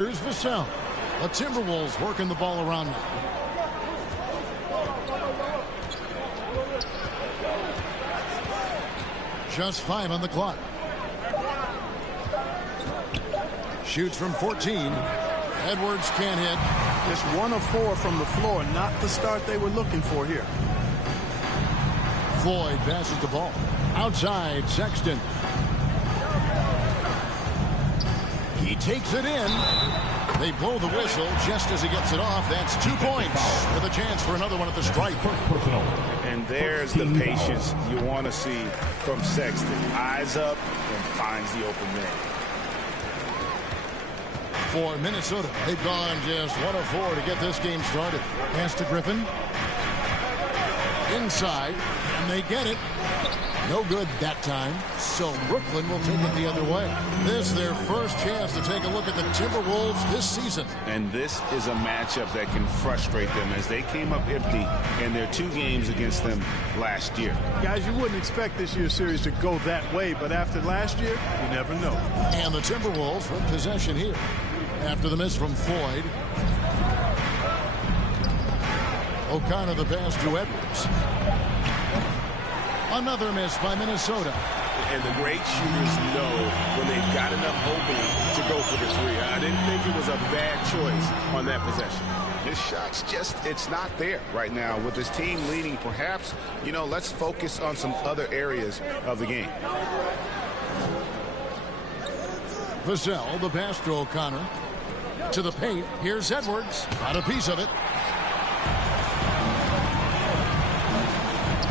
Here's Vassell. The Timberwolves working the ball around now. Just 5 on the clock. Shoots from 14. Edwards can't hit. Just 1 of 4 from the floor. Not the start they were looking for here. Floyd passes the ball. Outside, Sexton. He takes it in. They blow the whistle just as he gets it off. That's 2 points with a chance for another one at the stripe. And there's the patience you want to see from Sexton. Eyes up and finds the open man. For Minnesota, they've gone just 1 of 4 to get this game started. Pass to Griffin. Inside, and they get it. No good that time, so Brooklyn will take it the other way. This is their first chance to take a look at the Timberwolves this season. And this is a matchup that can frustrate them as they came up empty in their 2 games against them last year. Guys, you wouldn't expect this year's series to go that way, but after last year, you never know. And the Timberwolves with possession here. After the miss from Floyd. O'Connor the pass to Edwards. Another miss by Minnesota. And the great shooters know when they've got enough opening to go for the 3. I didn't think it was a bad choice on that possession. His shot's just, it's not there right now. With his team leading, perhaps, you know, let's focus on some other areas of the game. Vassell, the pass to O'Connor. To the paint. Here's Edwards. Got a piece of it.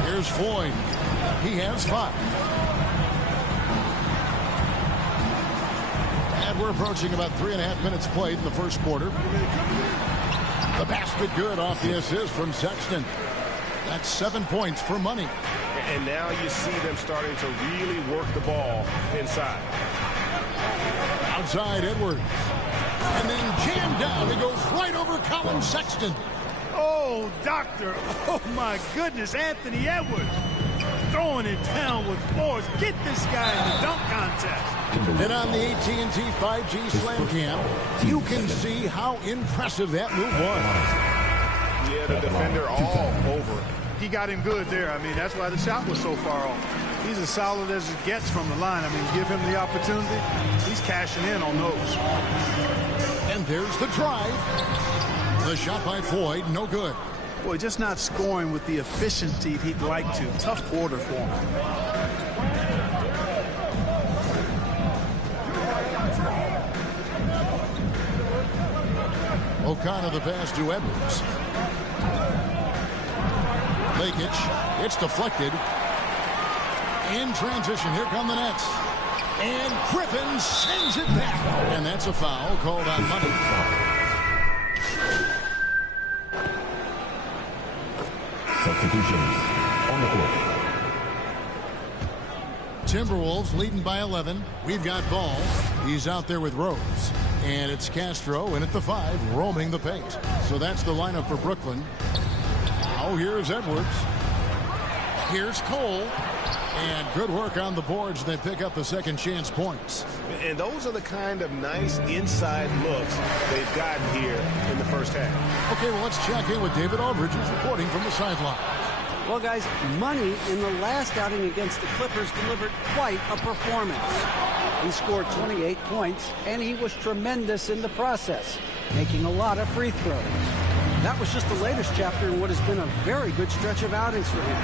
Here's Floyd. He has 5. And we're approaching about 3.5 minutes played in the first quarter. The basket good off the assist from Sexton. That's 7 points for money. And now you see them starting to really work the ball inside. Outside Edwards. And then jammed down. It goes right over Colin Sexton. Oh, doctor. Oh, my goodness. Anthony Edwards throwing it down with force. Get this guy in the dunk contest. And on the AT&T 5G Slam Cam, you can see how impressive that move was. Yeah, the defender all over. He got him good there. I mean, that's why the shot was so far off. He's as solid as it gets from the line. I mean, give him the opportunity. He's cashing in on those. And there's the drive. The shot by Floyd, no good. Boy, just not scoring with the efficiency he'd like to. Tough quarter for him. O'Connor the pass to Edwards. Lakic, it's deflected. In transition, here come the Nets. And Griffin sends it back. And that's a foul called on money. Substitutions on the court. Timberwolves leading by 11. We've got Ball. He's out there with Rose. And it's Castro in at the 5, roaming the paint. So that's the lineup for Brooklyn. Now here's Edwards. Here's Cole. And good work on the boards. They pick up the second chance points. And those are the kind of nice inside looks they've gotten here in the first half. Okay, well, let's check in with David Aldridge, who's reporting from the sideline. Well, guys, Money in the last outing against the Clippers delivered quite a performance. He scored 28 points, and he was tremendous in the process, making a lot of free throws. That was just the latest chapter in what has been a very good stretch of outings for him.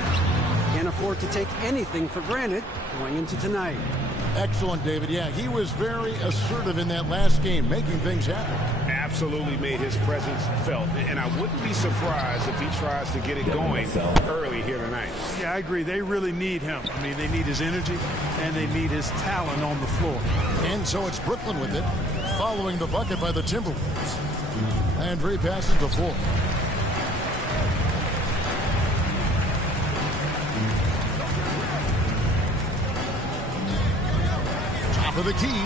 Can't afford to take anything for granted going into tonight. Excellent, David. Yeah, he was very assertive in that last game, making things happen. Absolutely made his presence felt. And I wouldn't be surprised if he tries to get it going early here tonight. Yeah, I agree. They really need him. I mean, they need his energy, and they need his talent on the floor. And so it's Brooklyn with it, following the bucket by the Timberwolves. Landry passes the floor. Top of the key,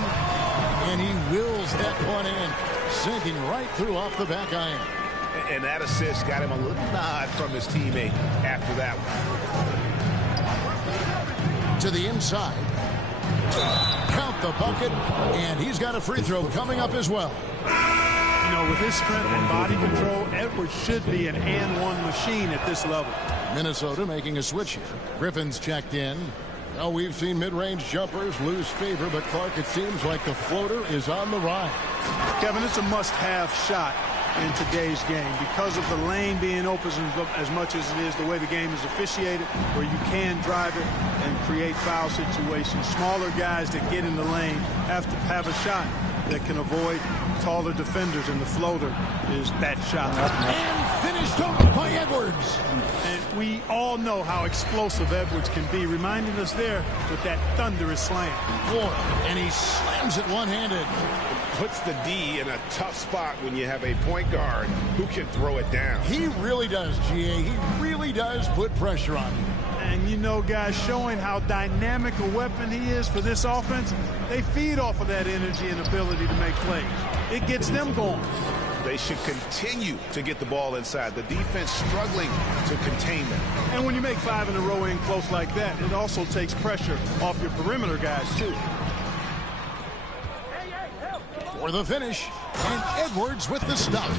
and he wills that one in, sinking right through off the back iron. And that assist got him a little nod from his teammate after that one. To the inside. Count the bucket, and he's got a free throw coming up as well. You know, with his strength and body control, Edwards should be an and-one machine at this level. Minnesota making a switch here. Griffin's checked in. Well, we've seen mid-range jumpers lose favor, but Clark, it seems like the floater is on the rise. Kevin, it's a must-have shot in today's game because of the lane being open as much as it is, the way the game is officiated, where you can drive it and create foul situations. Smaller guys that get in the lane have to have a shot that can avoid taller defenders, and the floater is that shot. And finished up by Edwards. And we all know how explosive Edwards can be, reminding us there with that thunderous slam. And he slams it one-handed. Puts the D in a tough spot when you have a point guard who can throw it down. He really does, GA. He really does put pressure on him. And you know, guys, showing how dynamic a weapon he is for this offense, they feed off of that energy and ability to make plays. It gets them going. They should continue to get the ball inside. The defense struggling to contain them. And when you make 5 in a row in close like that, it also takes pressure off your perimeter guys, too. For the finish, and Edwards with the stop.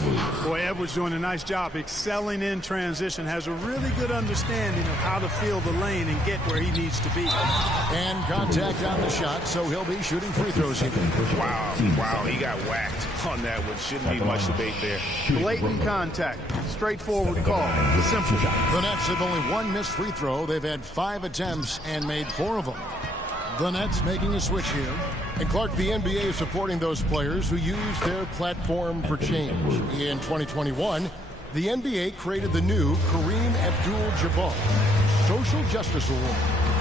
Boy, Edwards doing a nice job excelling in transition, has a really good understanding of how to feel the lane and get where he needs to be. And contact on the shot, so he'll be shooting free throws here. Wow, he got whacked on that one. Shouldn't be much debate there. Blatant contact, straightforward call, simple. The Nets have only one missed free throw. They've had 5 attempts and made 4 of them. The Nets making a switch here. And Clark, the NBA is supporting those players who use their platform for change. In 2021, the NBA created the new Kareem Abdul-Jabbar Social Justice Award.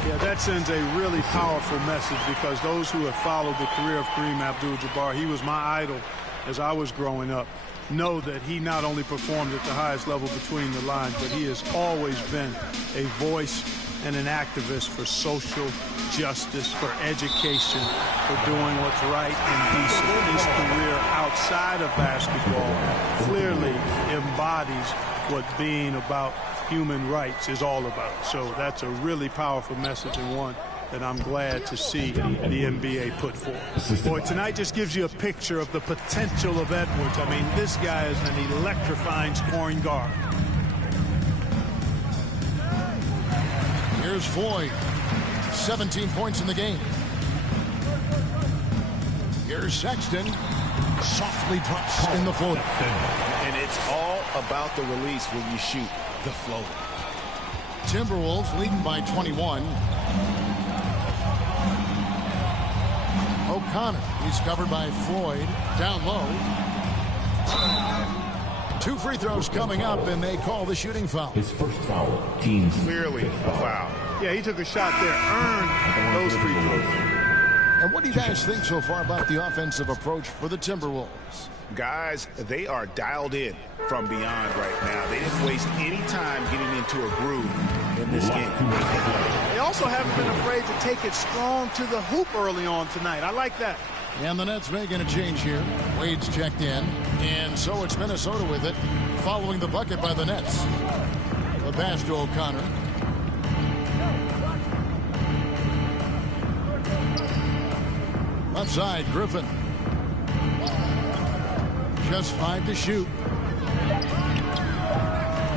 Yeah, that sends a really powerful message, because those who have followed the career of Kareem Abdul-Jabbar, he was my idol as I was growing up, know that he not only performed at the highest level between the lines, but he has always been a voice and an activist for social justice, for education, for doing what's right and decent. His career outside of basketball clearly embodies what being about human rights is all about. So that's a really powerful message, and one that I'm glad to see the NBA put forth. Boy, tonight just gives you a picture of the potential of Edwards. I mean, this guy is an electrifying scoring guard. Here's Floyd. 17 points in the game. Here's Sexton. Softly drops in the floater. And it's all about the release when you shoot the floater. Timberwolves leading by 21. O'Connor. He's covered by Floyd. Down low. 2 free throws coming up, and they call the shooting foul. His first foul, team's Clearly a foul. Yeah, he took a shot there, earned those free throws. And what do you guys think so far about the offensive approach for the Timberwolves? Guys, they are dialed in from beyond right now. They didn't waste any time getting into a groove in this game. They also haven't been afraid to take it strong to the hoop early on tonight. I like that. And the Nets making a change here. Wade's checked in, and so it's Minnesota with it, following the bucket by the Nets. The pass to O'Connor. Left side, Griffin. Just 5 to shoot.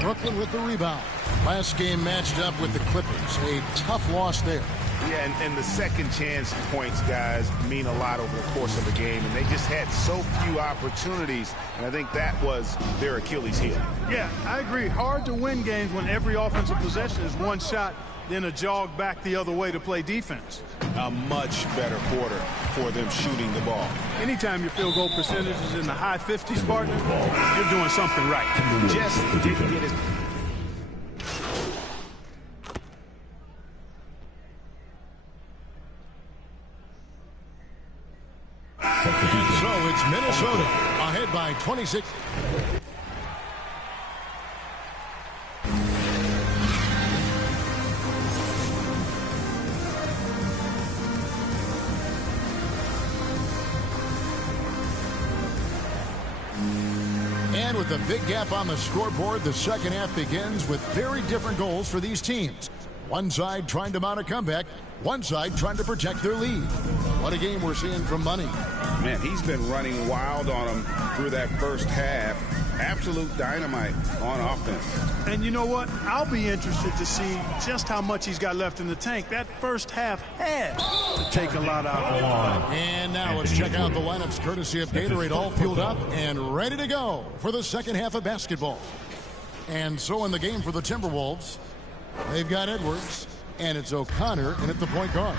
Brooklyn with the rebound. Last game matched up with the Clippers. A tough loss there. Yeah, and the second chance points, guys, mean a lot over the course of the game. And they just had so few opportunities, and I think that was their Achilles heel. Yeah, I agree. Hard to win games when every offensive possession is one shot, then a jog back the other way to play defense. A much better quarter for them shooting the ball. Anytime your field goal percentage is in the high 50s, partner, you're doing something right. Just didn't get it. So it's Minnesota ahead by 26. And with a big gap on the scoreboard, the second half begins with very different goals for these teams. One side trying to mount a comeback, One side trying to protect their lead. What a game we're seeing from Money. Man, he's been running wild on them through that first half. Absolute dynamite on offense. And you know what? I'll be interested to see just how much he's got left in the tank. That first half had to take a lot out of him. And now let's check out the lineups courtesy of Gatorade, all fueled up and ready to go for the second half of basketball. And so in the game for the Timberwolves, they've got Edwards, and it's O'Connor in at the point guard.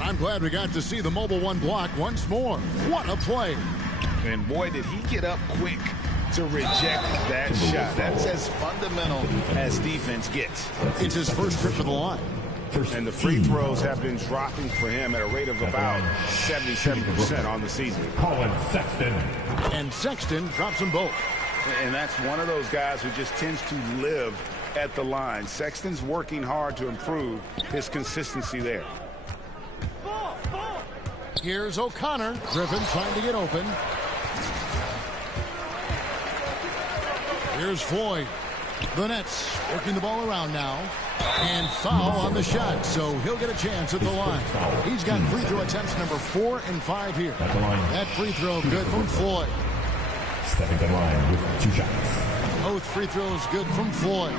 I'm glad we got to see the mobile one block once more. What a play. And boy, did he get up quick to reject that shot. That's as fundamental as defense gets. It's his first trip to the line. And the free throws have been dropping for him at a rate of about 77% on the season. Colin Sexton. And Sexton drops them both. And that's one of those guys who just tends to live at the line. Sexton's working hard to improve his consistency there. Here's O'Connor. Griffin trying to get open. Here's Floyd. The Nets working the ball around now. And foul on the shot, so he'll get a chance at the line. He's got free throw attempts number 4 and 5 here. That free throw good from Floyd. Stepping to the line with 2 shots. Both free throws good from Floyd.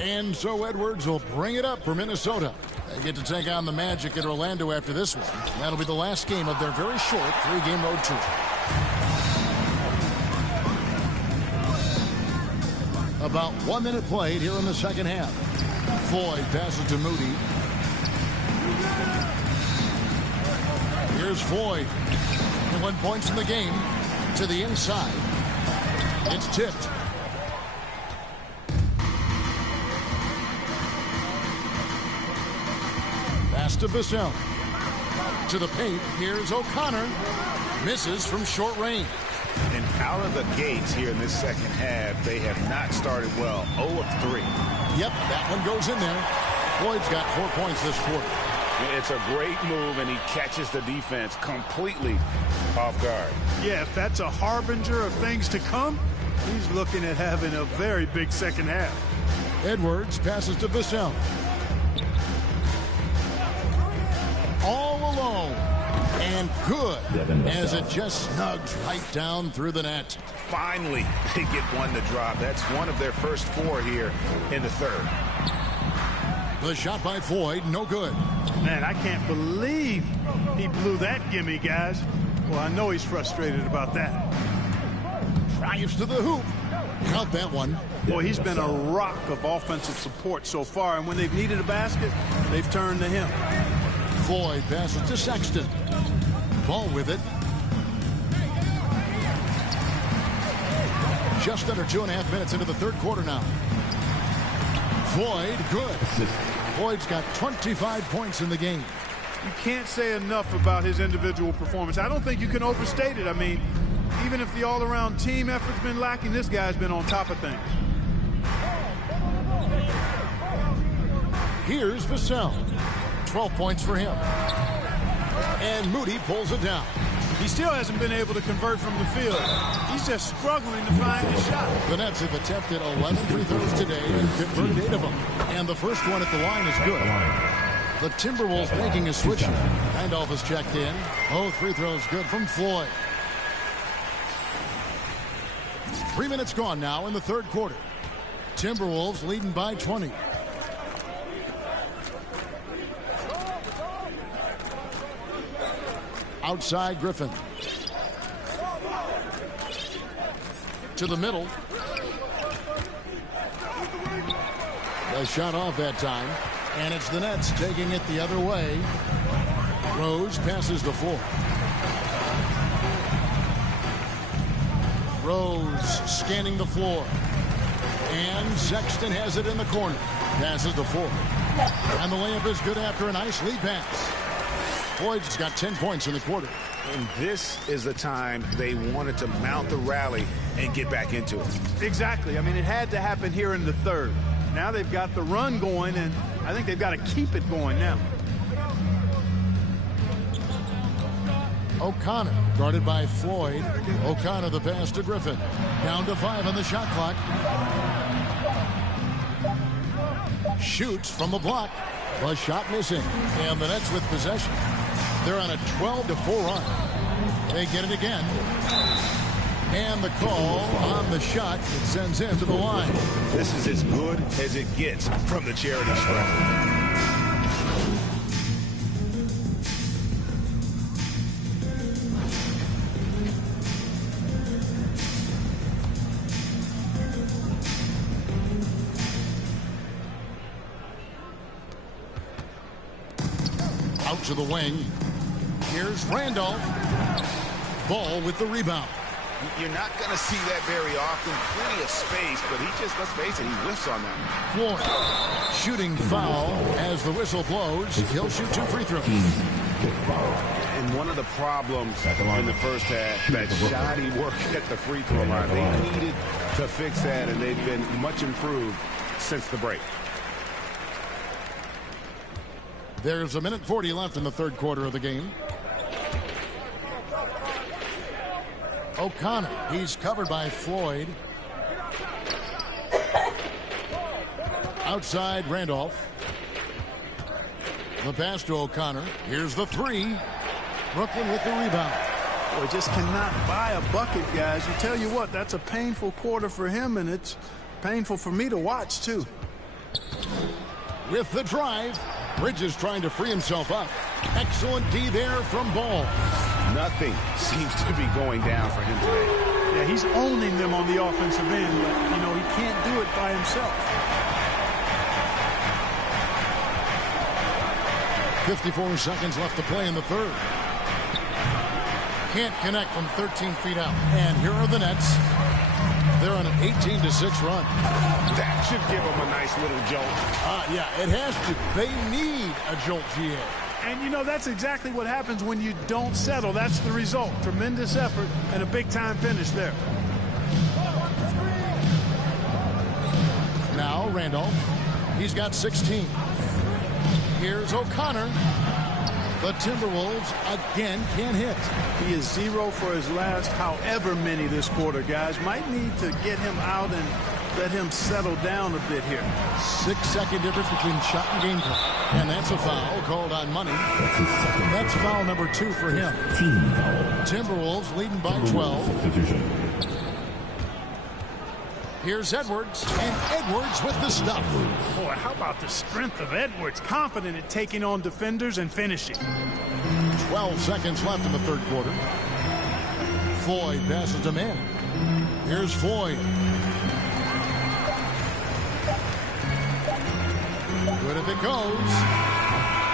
And so Edwards will bring it up for Minnesota. They get to take on the Magic at Orlando after this one. That'll be the last game of their very short 3-game road trip. About 1 minute played here in the second half. Floyd passes to Moody. Here's Floyd. 1 points in the game to the inside. It's tipped. Pass to Vassell. To the paint. Here's O'Connor. Misses from short range. And out of the gates here in this second half, they have not started well. 0 of 3. Yep, that one goes in there. Floyd's got 4 points this quarter. It's a great move, and he catches the defense completely off guard. Yeah, if that's a harbinger of things to come, he's looking at having a very big second half. Edwards passes to Vassell. All alone. And good, as it just snugs right down through the net. Finally, they get one to drop. That's one of their first 4 here in the third. The shot by Floyd, no good. Man, I can't believe he blew that gimme, guys. Well, I know he's frustrated about that. Drives to the hoop. Count that one. Boy, he's been a rock of offensive support so far, and when they've needed a basket, they've turned to him. Floyd passes to Sexton. Ball with it. Just under 2.5 minutes into the third quarter now. Floyd, good. Floyd's got 25 points in the game. You can't say enough about his individual performance. I don't think you can overstate it. I mean, even if the all-around team effort's been lacking, this guy's been on top of things. Here's Vassell. 12 points for him. And Moody pulls it down. He still hasn't been able to convert from the field. He's just struggling to find his shot. The Nets have attempted 11 free throws today and converted 8 of them. And the first one at the line is good. The Timberwolves making a switch here. Randolph has checked in. Both free throws good from Floyd. 3 minutes gone now in the third quarter. Timberwolves leading by 20. Outside Griffin. To the middle. The shot off that time. And it's the Nets taking it the other way. Rose passes the floor. Rose scanning the floor. And Sexton has it in the corner. Passes the floor. And the layup is good after a nice lead pass. Floyd's got 10 points in the quarter. And this is the time they wanted to mount the rally and get back into it. Exactly. I mean, it had to happen here in the third. Now they've got the run going, and I think they've got to keep it going now. O'Connor guarded by Floyd. O'Connor the pass to Griffin. Down to 5 on the shot clock. Shoots from the block. The shot missing. And the Nets with possession. They're on a 12-4 run. They get it again. And the call on the shot. It sends him to the line. This is as good as it gets from the charity stripe. Out to the wing. Here's Randolph. Ball with the rebound. You're not going to see that very often. Plenty of space, but he just, let's face it, he whiffs on that. Floyd. Shooting foul as the whistle blows. He'll shoot 2 free throws. And one of the problems in the first half, that shoddy work at the free throw line. They needed to fix that, and they've been much improved since the break. There's a minute 40 left in the third quarter of the game. O'Connor, he's covered by Floyd. Outside, Randolph. The pass to O'Connor. Here's the three. Brooklyn with the rebound. Boy, just cannot buy a bucket, guys. You tell you what, that's a painful quarter for him, and it's painful for me to watch, too. With the drive, Bridges trying to free himself up. Excellent D there from Ball. Nothing seems to be going down for him today. Yeah, he's owning them on the offensive end, but, you know, he can't do it by himself. 54 seconds left to play in the third. Can't connect from 13 feet out. And here are the Nets. They're on an 18-6 run. That should give them a nice little jolt. Yeah, it has to. They need a jolt, GA. And, you know, that's exactly what happens when you don't settle. That's the result. Tremendous effort and a big-time finish there. Now Randolph. He's got 16. Here's O'Connor. The Timberwolves again can't hit. He is 0 for his last however many this quarter, guys. Might need to get him out and let him settle down a bit here. 6-second difference between shot and game clock. And that's a foul called on Money. That's foul number 2 for him. Timberwolves leading by 12. Here's Edwards, and Edwards with the stuff. Boy, how about the strength of Edwards? Confident at taking on defenders and finishing. 12 seconds left in the third quarter. Floyd passes to Mann. Here's Floyd. Good if it goes.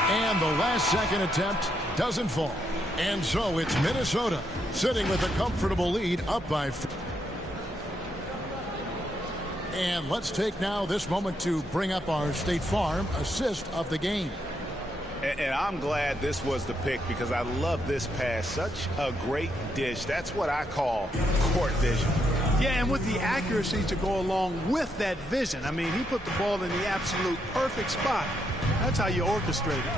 And the last second attempt doesn't fall. And so it's Minnesota sitting with a comfortable lead up by 4. And let's take now this moment to bring up our State Farm assist of the game. And I'm glad this was the pick because I love this pass. Such a great dish. That's what I call court vision. Yeah, and with the accuracy to go along with that vision. I mean, he put the ball in the absolute perfect spot. That's how you orchestrate it.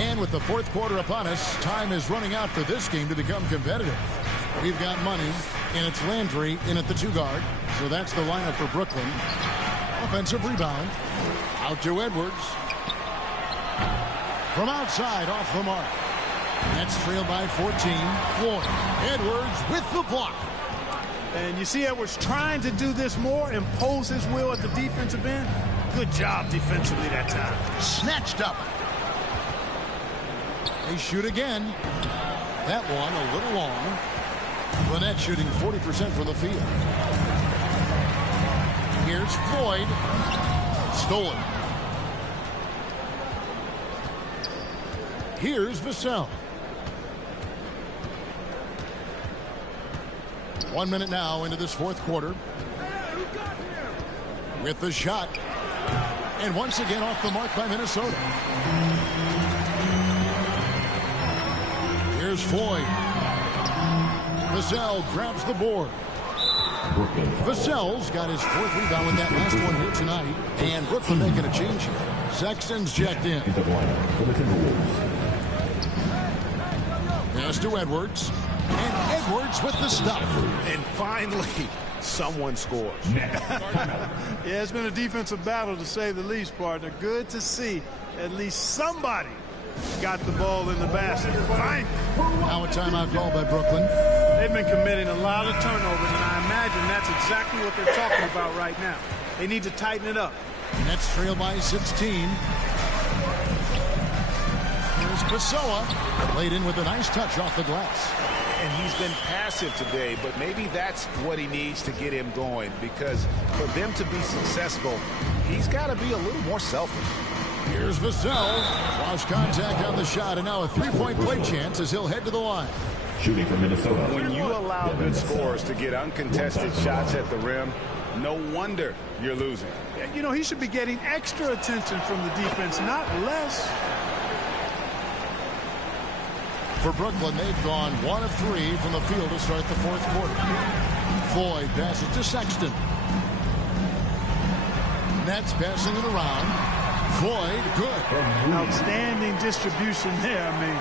And with the fourth quarter upon us, time is running out for this game to become competitive. We've got Money, and it's Landry in at the 2-guard. So that's the lineup for Brooklyn. Offensive rebound. Out to Edwards. From outside, off the mark. That's trailed by 14. Floyd. Edwards with the block. And you see Edwards trying to do this more, impose his will at the defensive end. Good job defensively that time. Snatched up. They shoot again. That one a little long. Lynette shooting 40% from the field. Here's Floyd. Stolen. Here's Vassell. 1 minute now into this fourth quarter. With the shot. And once again off the mark by Minnesota. Here's Floyd. Vassell grabs the board. Vassell's got his 4th rebound with that last one here tonight. And Brooklyn making a change here. Sexton's checked in. Pass to Edwards. And Edwards with the stuff. And finally, someone scores. Yeah, it's been a defensive battle, to say the least, partner. Good to see at least somebody got the ball in the basket. Fine. Now a timeout call by Brooklyn. They've been committing a lot of turnovers, and I imagine that's exactly what they're talking about right now. They need to tighten it up. Nets trail by 16. Here's Pessoa. Laid in with a nice touch off the glass. And he's been passive today, but maybe that's what he needs to get him going, because for them to be successful, he's got to be a little more selfish. Here's Vassell. Lost contact on the shot, and now a three-point play chance as he'll head to the line. Shooting from Minnesota. When you allow good scorers to get uncontested shots at the rim, no wonder you're losing. You know, he should be getting extra attention from the defense, not less. For Brooklyn, they've gone 1 of 3 from the field to start the fourth quarter. Floyd passes to Sexton. Nets passing it around. Floyd, good. Outstanding distribution there. I mean,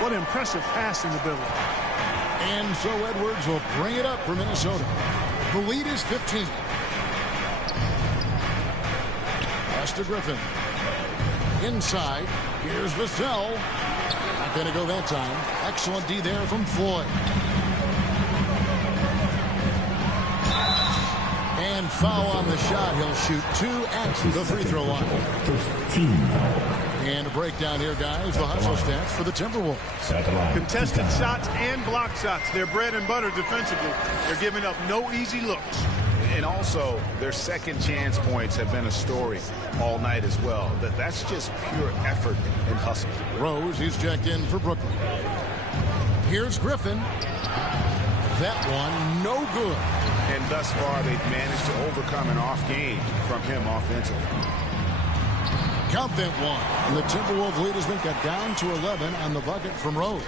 what impressive passing ability. And so Edwards will bring it up for Minnesota. The lead is 15. Pass to Griffin. Inside. Here's Vassell. Not going to go that time. Excellent D there from Floyd. And foul on the shot. He'll shoot 2 at the free throw line. First team foul. And a breakdown here, guys. The hustle stats for the Timberwolves. Contested shots and block shots. They're bread and butter defensively. They're giving up no easy looks. And also, their second chance points have been a story all night as well. That's just pure effort and hustle. Rose, he's checked in for Brooklyn. Here's Griffin. That one, no good. And thus far, they've managed to overcome an off game from him offensively. Count that one. And the Timberwolves lead has been cut down to 11 on the bucket from Rose.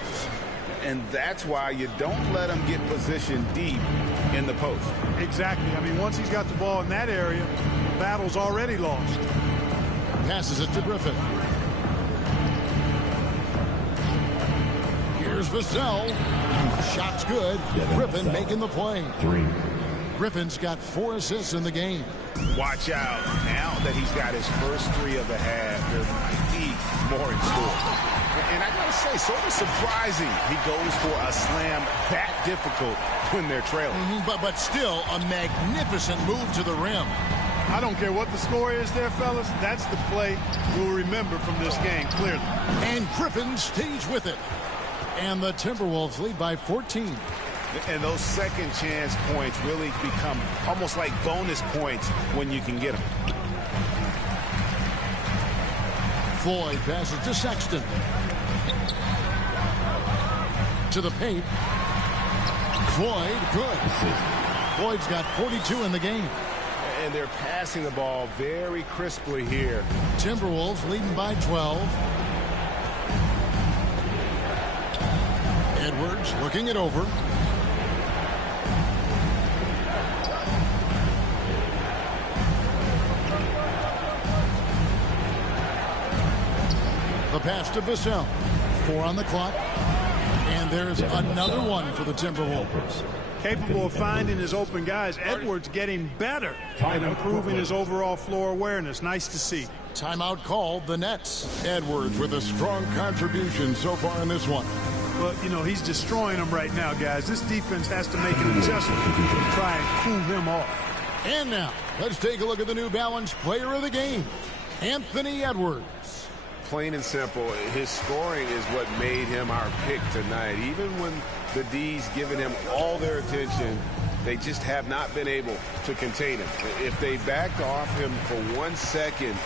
And that's why you don't let him get positioned deep in the post. Exactly. I mean, once he's got the ball in that area, the battle's already lost. Passes it to Griffin. Here's Vassell. Shot's good. Griffin making the play. 3. Griffin's got 4 assists in the game. Watch out. Now that he's got his first 3 of the half, there might be more in store. And I got to say, sort of surprising he goes for a slam that difficult when they're trailing. But still a magnificent move to the rim. I don't care what the score is there, fellas. That's the play we'll remember from this game, clearly. And Griffin stays with it. And the Timberwolves lead by 14. And those second chance points really become almost like bonus points when you can get them. Floyd passes to Sexton. To the paint. Floyd, good. Floyd's got 42 in the game. And they're passing the ball very crisply here. Timberwolves leading by 12. Edwards looking it over. The pass to Vassell. 4 on the clock. And there's another one for the Timberwolves. Capable of finding his open guys. Edwards getting better at improving his overall floor awareness. Nice to see. Timeout called the Nets. Edwards with a strong contribution so far in this one. But, you know, he's destroying them right now, guys. This defense has to make an adjustment to try and cool him off. And now, let's take a look at the New Balance player of the game, Anthony Edwards. Plain and simple, his scoring is what made him our pick tonight. Even when the D's giving him all their attention, they just have not been able to contain him. If they backed off him for 1 second,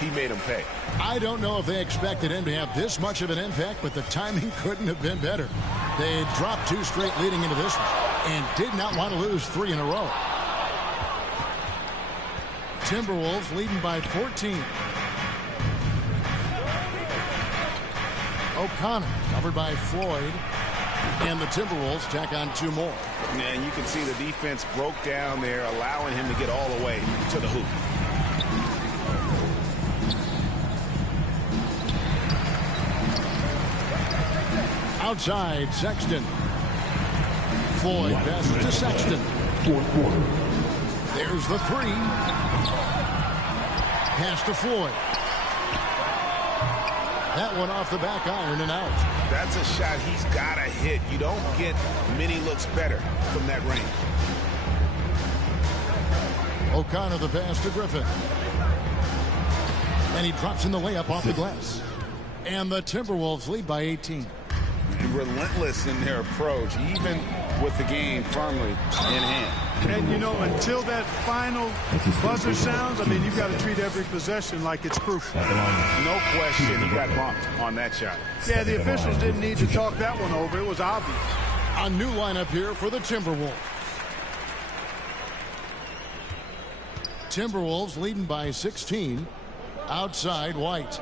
he made them pay. I don't know if they expected him to have this much of an impact, but the timing couldn't have been better. They had dropped 2 straight leading into this one and did not want to lose 3 in a row. Timberwolves leading by 14. O'Connor covered by Floyd. And the Timberwolves tack on 2 more. And you can see the defense broke down there, allowing him to get all the way to the hoop. Outside, Sexton. Floyd passes to Sexton. Fourth quarter. There's the three. Pass to Floyd. That one off the back iron and out. That's a shot he's got to hit. You don't get many looks better from that range. O'Connor the pass to Griffin. And he drops in the layup off the glass. And the Timberwolves lead by 18. Relentless in their approach, even with the game firmly in hand. And, you know, until that final buzzer sounds, I mean, you've got to treat every possession like it's crucial. No question he got bumped on that shot. Yeah, the officials didn't need to talk that one over. It was obvious. A new lineup here for the Timberwolves. Timberwolves leading by 16. Outside, White.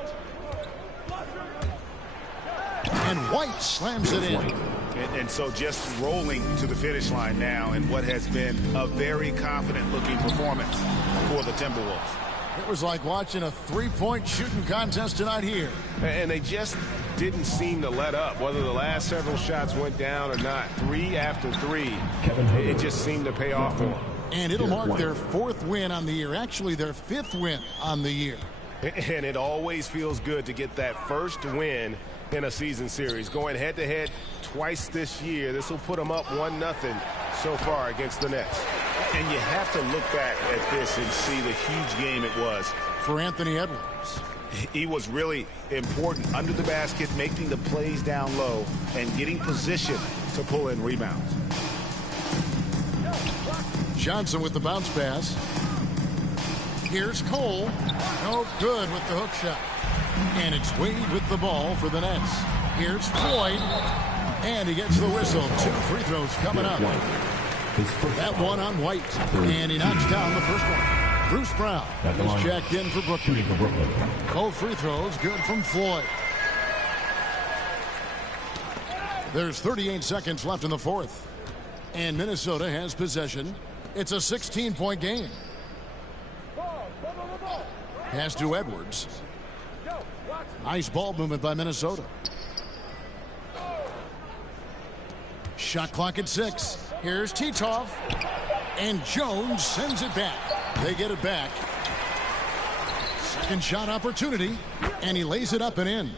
And White slams it in. And so just rolling to the finish line now in what has been a very confident-looking performance for the Timberwolves. It was like watching a three-point shooting contest tonight here. And they just didn't seem to let up, whether the last several shots went down or not. Three after three, it just seemed to pay off for them. And it'll mark their fourth win on the year, actually their fifth win on the year. And it always feels good to get that first win in a season series. Going head-to-head twice this year, this will put them up 1-0 so far against the Nets. And you have to look back at this and see the huge game it was. For Anthony Edwards. He was really important under the basket, making the plays down low and getting position to pull in rebounds. Johnson with the bounce pass. Here's Cole. No good with the hook shot. And it's Wade with the ball for the Nets. Here's Floyd. And he gets the whistle. 2 free throws coming up. That one on White. And he knocks down the first one. Bruce Brown is checked in for Brooklyn. Both free throws good from Floyd. There's 38 seconds left in the fourth. And Minnesota has possession. It's a 16-point game. Pass to Edwards. Nice ball movement by Minnesota. Shot clock at 6. Here's Titov. And Jones sends it back. They get it back. Second shot opportunity. And he lays it up and in.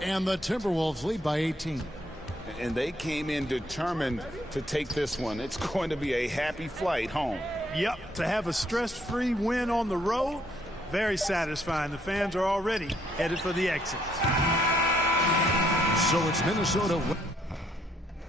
And the Timberwolves lead by 18. And they came in determined to take this one. It's going to be a happy flight home. Yep, to have a stress-free win on the road, very satisfying. The fans are already headed for the exit. So it's Minnesota.